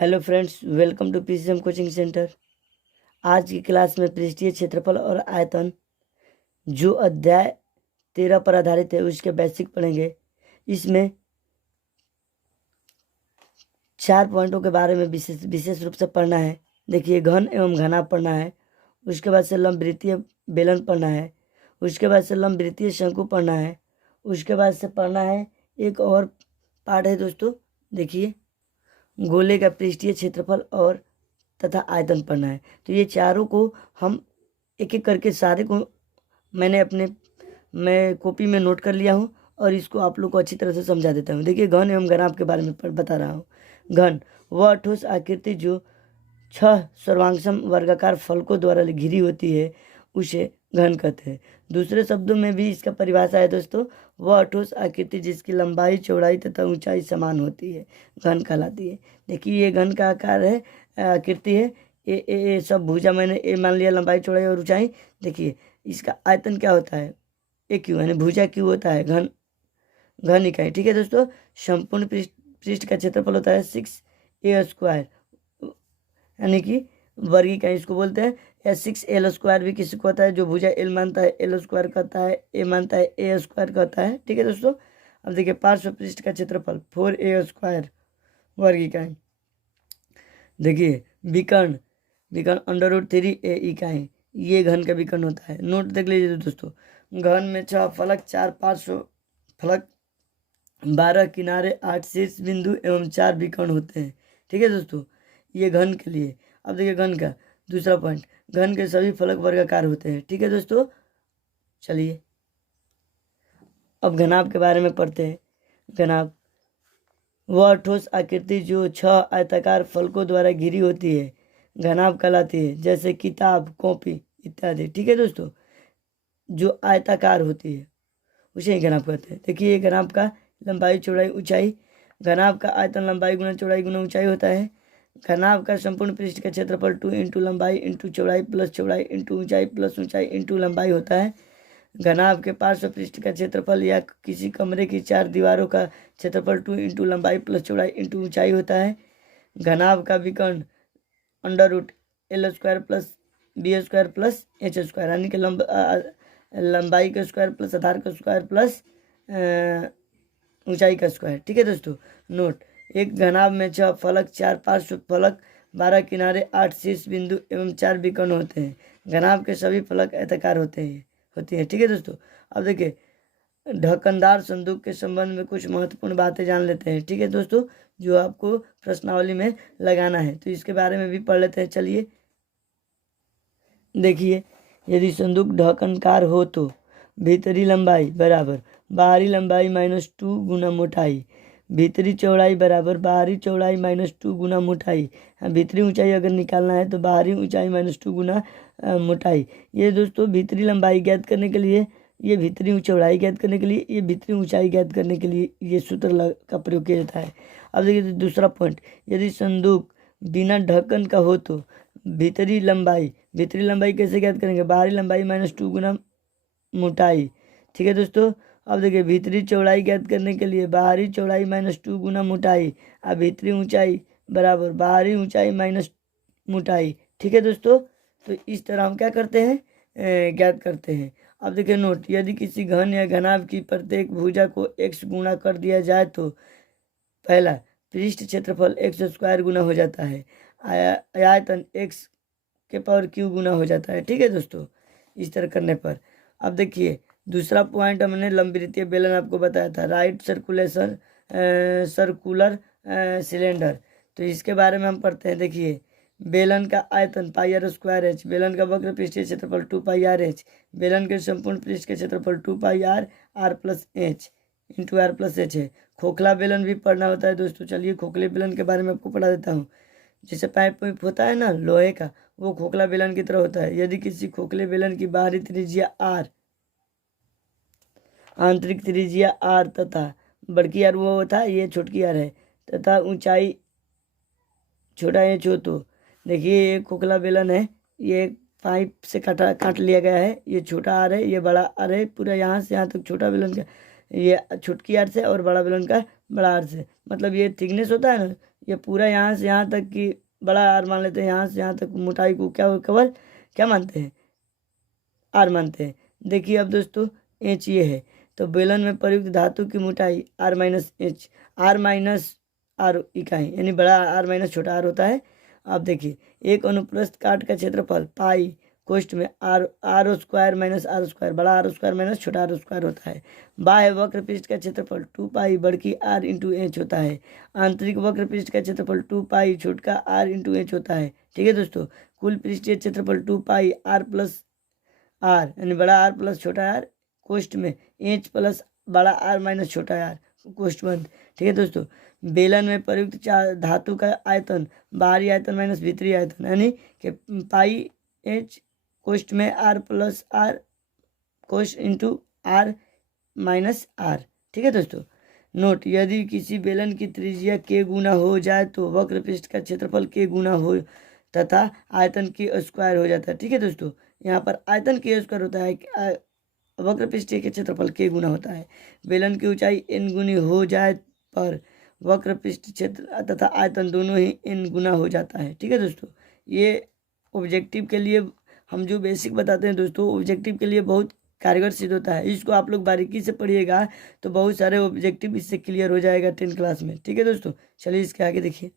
Hello friends, welcome to PCM coaching centre. आज की class में पृष्ठीय क्षेत्रफल और आयतन जो अध्याय 13 पर आधारित है उसके बेसिक पढ़ेंगे। इसमें 4 पॉइंटों के बारे में विशेष रूप से पढ़ना है। देखिए, घन एवं घनाभ पढ़ना है, उसके बाद से लंबवृत्तीय बेलन पढ़ना है, उसके बाद से लंबवृत्तीय शंकु पढ़ना है, उसके बाद से पढ़ना है एक और पार्ट है दोस्तों, देखिए गोले का पृष्ठीय क्षेत्रफल और तथा आयतन पढ़ना है। तो ये चारों को हम एक एक करके सारे को मैं कॉपी में नोट कर लिया हूँ और इसको आप लोग को अच्छी तरह से समझा देता हूँ। देखिए, घन एवं घनाभ के बारे में बता रहा हूँ। घन वह ठोस आकृति जो 6 सर्वांगसम वर्गाकार फलकों द्वारा घिरी होती है उसे घन कहते हैं। दूसरे शब्दों में भी इसका परिभाषा है दोस्तों, वह ठोस आकृति जिसकी लंबाई चौड़ाई तथा ऊंचाई समान होती है घन कहलाती है। देखिए, ये घन का आकार है, आकृति है। ए सब भुजा मैंने ए मान लिया, लंबाई चौड़ाई और ऊंचाई। देखिए, इसका आयतन क्या होता है, ए क्यू, यानी भुजा क्यू होता है घन घन इकाई। ठीक है दोस्तों, संपूर्ण पृष्ठ का क्षेत्रफल होता है 6a², यानी कि वर्ग इकाई इसको बोलते हैं। या 6l² भी किसी को होता है, जो भुजा एल मानता है l² कहता है, ए मानता है a² कहता है। ठीक है दोस्तों, अब देखिए पार्श्व पृष्ठ का क्षेत्रफल 4a² वर्ग इकाई। देखिए विकर्ण √3a इकाई, ये घन का विकर्ण होता है। नोट देख लीजिए दोस्तों, घन में 6 फलक, 4 पार्श्व फलक, 12 किनारे, 8 शीर्ष बिंदु एवं 4 विकर्ण होते हैं। ठीक है दोस्तों, ये घन के लिए। अब देखिए घन का दूसरा पॉइंट, घन के सभी फलक वर्गाकार होते हैं। ठीक है दोस्तों, चलिए अब घनाभ के बारे में पढ़ते हैं। घनाभ वह ठोस आकृति जो 6 आयताकार फलकों द्वारा घिरी होती है घनाभ कहलाती है, जैसे किताब, कॉपी इत्यादि। ठीक है दोस्तों, जो आयताकार होती है उसे ही घनाभ कहते हैं। देखिए, घनाभ का लंबाई चौड़ाई ऊंचाई, घनाभ का आयतन लंबाई गुना चौड़ाई गुना ऊंचाई होता है। घनाभ का संपूर्ण पृष्ठ का क्षेत्रफल 2 इंटू लंबाई इंटू चौड़ाई प्लस चौड़ाई इंटू ऊंचाई प्लस ऊंचाई इंटू लंबाई होता है। घनाभ के पार्श्व पृष्ठ का क्षेत्रफल या किसी कमरे की 4 दीवारों का क्षेत्रफल 2 इंटू लंबाई प्लस चौड़ाई इंटू ऊंचाई होता है। घनाभ का विकर्ण √l² plus b² plus h², यानी कि लंबाई का स्क्वायर प्लस आधार का स्क्वायर प्लस ऊंचाई का स्क्वायर। ठीक है दोस्तों, नोट, एक घनाभ में 6 फलक, 4 पार्श्व फलक, 12 किनारे, 8 शीर्ष बिंदु एवं 4 विकर्ण होते हैं। घनाभ के सभी फलक आयताकार होती है। ठीक है दोस्तों, अब देखिए ढक्कनदार संदूक के संबंध में कुछ महत्वपूर्ण बातें जान लेते हैं। ठीक है दोस्तों, जो आपको प्रश्नावली में लगाना है, तो इसके बारे में भी पढ़ लेते हैं। चलिए देखिए, यदि संदूक ढक्कनकार हो तो भीतरी लंबाई बराबर बाहरी लंबाई -2 गुना मोटाई, भीतरी चौड़ाई बराबर बाहरी चौड़ाई -2 गुना मोटाई। भीतरी ऊंचाई अगर निकालना है तो बाहरी ऊंचाई -2 गुना मोटाई। ये दोस्तों भीतरी लंबाई ज्ञात करने के लिए, ये भीतरी चौड़ाई ज्ञात करने के लिए, ये भीतरी ऊंचाई ज्ञात करने के लिए ये सूत्र का प्रयोग किया जाता है। अब देखिए दूसरा पॉइंट, यदि संदूक बिना ढक्कन का हो तो भीतरी लंबाई कैसे ज्ञात करेंगे, बाहरी लंबाई -2 गुना मोटाई। ठीक है दोस्तों, अब देखिए भीतरी चौड़ाई ज्ञात करने के लिए बाहरी चौड़ाई -2 गुना मोटाई और भीतरी ऊंचाई बराबर बाहरी ऊंचाई माइनस मोटाई। ठीक है दोस्तों, तो इस तरह हम क्या करते हैं, ज्ञात करते हैं। अब देखिए नोट, यदि किसी घन या घनाभ की प्रत्येक भुजा को x गुणा कर दिया जाए तो पहला पृष्ठ क्षेत्रफल x² गुना हो जाता है, आयतन x के पावर q गुना हो जाता है। ठीक है दोस्तों, इस तरह करने पर। अब देखिए दूसरा पॉइंट, हमने लंबवृत्तीय बेलन आपको बताया था, राइट सर्कुलर सिलेंडर। तो इसके बारे में हम पढ़ते हैं। देखिए, बेलन का आयतन πr²h, बेलन का वक्र पृष्ठीय क्षेत्रफल 2πrh, बेलन के संपूर्ण पृष्ठ के क्षेत्रफल 2πr r+h इंटू r+h है। खोखला बेलन भी पढ़ना होता है दोस्तों। चलिए खोखले बेलन के बारे में आपको पढ़ा देता हूँ। जैसे पाइप होता है ना लोहे का, वो खोखला बेलन की तरह होता है। यदि किसी खोखले बेलन की बाहरी त्रिज्या r, आंतरिक त्रिज्या r तथा बड़की आर वो होता है, ये छोटकी आर है, तथा ऊंचाई छोटा एच हो तो देखिए ये खोखला बेलन है, ये पाइप से काट लिया गया है। ये छोटा आर है, ये बड़ा आर है, पूरा यहाँ से यहाँ तक छोटा बेलन का, ये छोटकी आर से और बड़ा बेलन का बड़ा आर से, मतलब ये थिकनेस होता है ना, ये पूरा यहाँ से यहाँ तक की बड़ा आर मान लेते हैं, यहाँ से यहाँ तक मोटाई को क्या केवल क्या मानते हैं, आर मानते हैं। देखिए अब दोस्तों एच ये है, तो बेलन में प्रयुक्त धातु की मोटाई R minus H, R minus R इकाई, यानी बड़ा आर माइनस छोटा आर होता है। अब देखिए एक अनुप्रस्थ काट का क्षेत्रफल पाई कोष्ठ में R square minus R square, बड़ा आर स्क्वायर माइनस छोटा आर स्क्वायर होता है। बाह्य वक्र पृष्ठ का क्षेत्रफल 2 पाई बड़की आर इंटू एच होता है। आंतरिक वक्र पृष्ठ का क्षेत्रफल 2 पाई छोटका आर इंटू एच होता है। ठीक है दोस्तों, कुल पृष्ठीय क्षेत्रफल 2 पाई आर प्लस आर, यानी बड़ा आर प्लस छोटा आर कोष्ठ में एच प्लस बड़ा आर माइनस छोटा आर कोष्ठ बंद। ठीक है दोस्तों, बेलन में प्रयुक्त धातु का आयतन बाहरी आयतन माइनस भीतरी आयतन, यानी कि पाई एच कोष्ठ में आर प्लस आर कोष्ठ इंटू आर माइनस आर। ठीक है दोस्तों, नोट, यदि किसी बेलन की त्रिज्या के गुना हो जाए तो वक्र पृष्ठ का क्षेत्रफल के गुना हो तथा आयतन के स्क्वायर हो जाता है। ठीक है दोस्तों, यहाँ पर आयतन के स्क्वायर होता है, वक्र पृष्ठ के क्षेत्रफल के गुना होता है। बेलन की ऊंचाई n गुनी हो जाए पर वक्र पृष्ठ क्षेत्र तथा आयतन दोनों ही n गुना हो जाता है। ठीक है दोस्तों, ये ऑब्जेक्टिव के लिए हम जो बेसिक बताते हैं दोस्तों, ऑब्जेक्टिव के लिए बहुत कारगर सिद्ध होता है। इसको आप लोग बारीकी से पढ़िएगा तो बहुत सारे ऑब्जेक्टिव इससे क्लियर हो जाएगा 10th क्लास में। ठीक है दोस्तों, चलिए इसके आगे देखिए।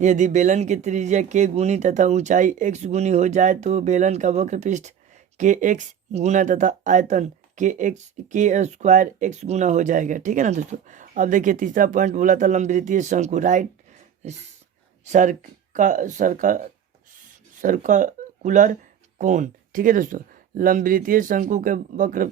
यदि बेलन की त्रिज्या के गुनी तथा ऊंचाई x गुनी हो जाए तो बेलन का वक्र पृष्ठ के x गुना तथा आयतन के स्क्वायर x गुना हो जाएगा। ठीक है ना दोस्तों। अब देखिए तीसरा पॉइंट बोला था लंबवृत्तीय शंकु, राइट सर्कुलर कोन। ठीक है दोस्तों, लंबवृत्तीय शंकु के वक्र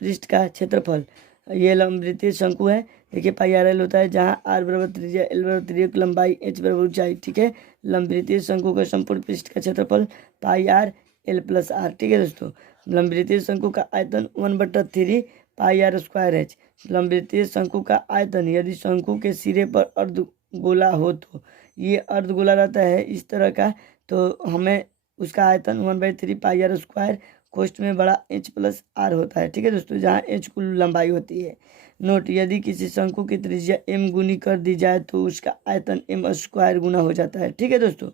पृष्ठ का क्षेत्रफल, ये लंबवृत्तीय शंकु है। देखिए पाई आर एल होता है, जहाँ आर बराबर त्रिज्या, एल बराबर त्रिज्या लंबाई, एच बराबर ऊंचाई। ठीक है, लंबवृत्तीय शंकु का संपूर्ण पृष्ठ का क्षेत्रफल पाई आर एल प्लस आर। ठीक है दोस्तों, लंबवृत्तीय शंकु का आयतन 1/3 पाई आर स्क्वायर एच। लंबवृत्तीय शंकु का आयतन, यदि शंकु के सिरे पर अर्धगोला हो, तो ये अर्धगोला रहता है इस तरह का, तो हमें उसका आयतन 1/3 पाई आर स्क्वायर कोष्ठ में बड़ा एच प्लस आर होता है। ठीक है दोस्तों, जहाँ एच कुल लंबाई होती है। नोट, यदि किसी शंकु की त्रिज्या एम गुनी कर दी जाए तो उसका आयतन एम स्क्वायर गुना हो जाता है। ठीक है दोस्तों,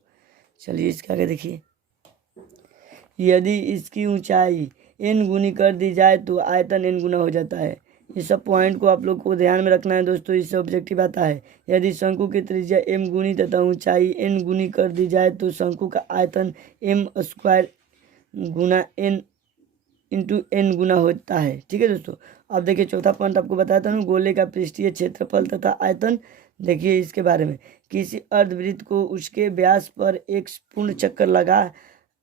चलिए इसके आगे देखिए। यदि इसकी ऊंचाई एन गुनी कर दी जाए तो आयतन एन गुना हो जाता है। ये सब पॉइंट को आप लोग को ध्यान में रखना है दोस्तों, इससे ऑब्जेक्टिव आता है। यदि शंकु की त्रिज्या एम गुनी तथा ऊंचाई एन गुनी कर दी जाए तो शंकु का आयतन एम स्क्वायर गुना एन इंटू एन गुना होता है। ठीक है दोस्तों, अब देखिए चौथा पॉइंट आपको बताया था ना, गोले का पृष्ठीय क्षेत्रफल तथा आयतन। देखिए इसके बारे में, किसी अर्धवृत्त को उसके व्यास पर एक पूर्ण चक्कर लगा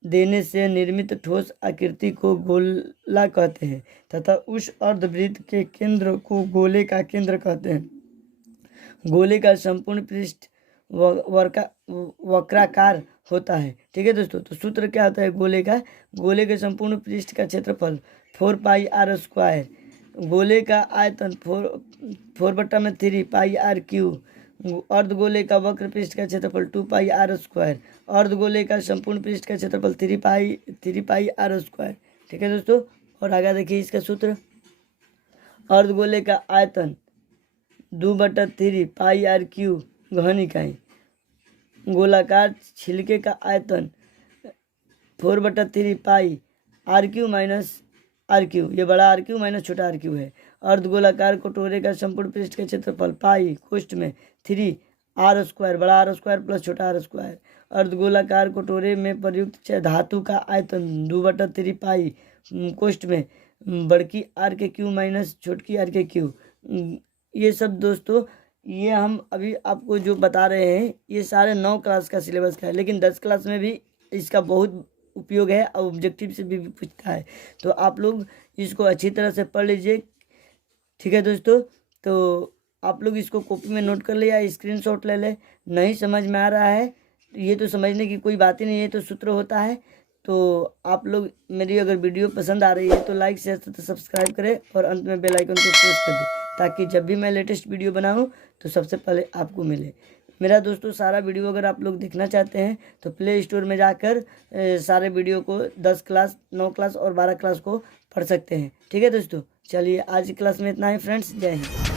देने से निर्मित ठोस आकृति को गोला कहते हैं तथा उस अर्धवृत्त के केंद्र को गोले का केंद्र कहते हैं। गोले का संपूर्ण पृष्ठ वक्राकार होता है। ठीक है दोस्तों, तो सूत्र क्या होता है गोले का, गोले के संपूर्ण पृष्ठ का क्षेत्रफल 4 पाई आर स्क्वायर, गोले का आयतन 4/3 पाई आर क्यू, अर्धगोले का वक्र पृष्ठ का क्षेत्रफल 2 पाई आर स्क्वायर, अर्धगोले का संपूर्ण पृष्ठ का क्षेत्रफल 3 पाई आर स्क्वायर। ठीक है दोस्तों, और आगे देखिए इसका सूत्र, अर्धगोले का आयतन 2/3 पाई आर क्यू घन इकाई, गोलाकार छिलके का आयतन 4/3 pi R cube minus R cube, ये बड़ा आर क्यू माइनस छोटा आर क्यू है। अर्धगोलाकार कटोरे का संपूर्ण पृष्ठ का क्षेत्रफल पाई कोष्ठ में 3 आर स्क्वायर, बड़ा आर स्क्वायर प्लस छोटा आर स्क्वायर। अर्धगोलाकार कटोरे में प्रयुक्त धातु का आयतन 2/3 पाई कोष्ठ में बड़की आर के क्यू माइनस छोटकी आर के क्यू। ये सब दोस्तों, ये हम अभी आपको जो बता रहे हैं ये सारे 9 क्लास का सिलेबस का है, लेकिन 10 क्लास में भी इसका बहुत उपयोग है और ऑब्जेक्टिव से भी पूछता है, तो आप लोग इसको अच्छी तरह से पढ़ लीजिए। ठीक है दोस्तों, तो आप लोग इसको कॉपी में नोट कर ले या स्क्रीनशॉट ले ले। नहीं समझ में आ रहा है ये तो समझने की कोई बात ही नहीं है, तो सूत्र होता है। तो आप लोग मेरी अगर वीडियो पसंद आ रही है तो लाइक शेयर तथा सब्सक्राइब करें और अंत में बेल आइकन को प्रेस कर दें, ताकि जब भी मैं लेटेस्ट वीडियो बनाऊं तो सबसे पहले आपको मिले। मेरा दोस्तों सारा वीडियो अगर आप लोग देखना चाहते हैं तो प्ले स्टोर में जाकर सारे वीडियो को 10 क्लास, 9 क्लास और 12 क्लास को पढ़ सकते हैं। ठीक है दोस्तों, चलिए आज की क्लास में इतना ही फ्रेंड्स, जय हिंद।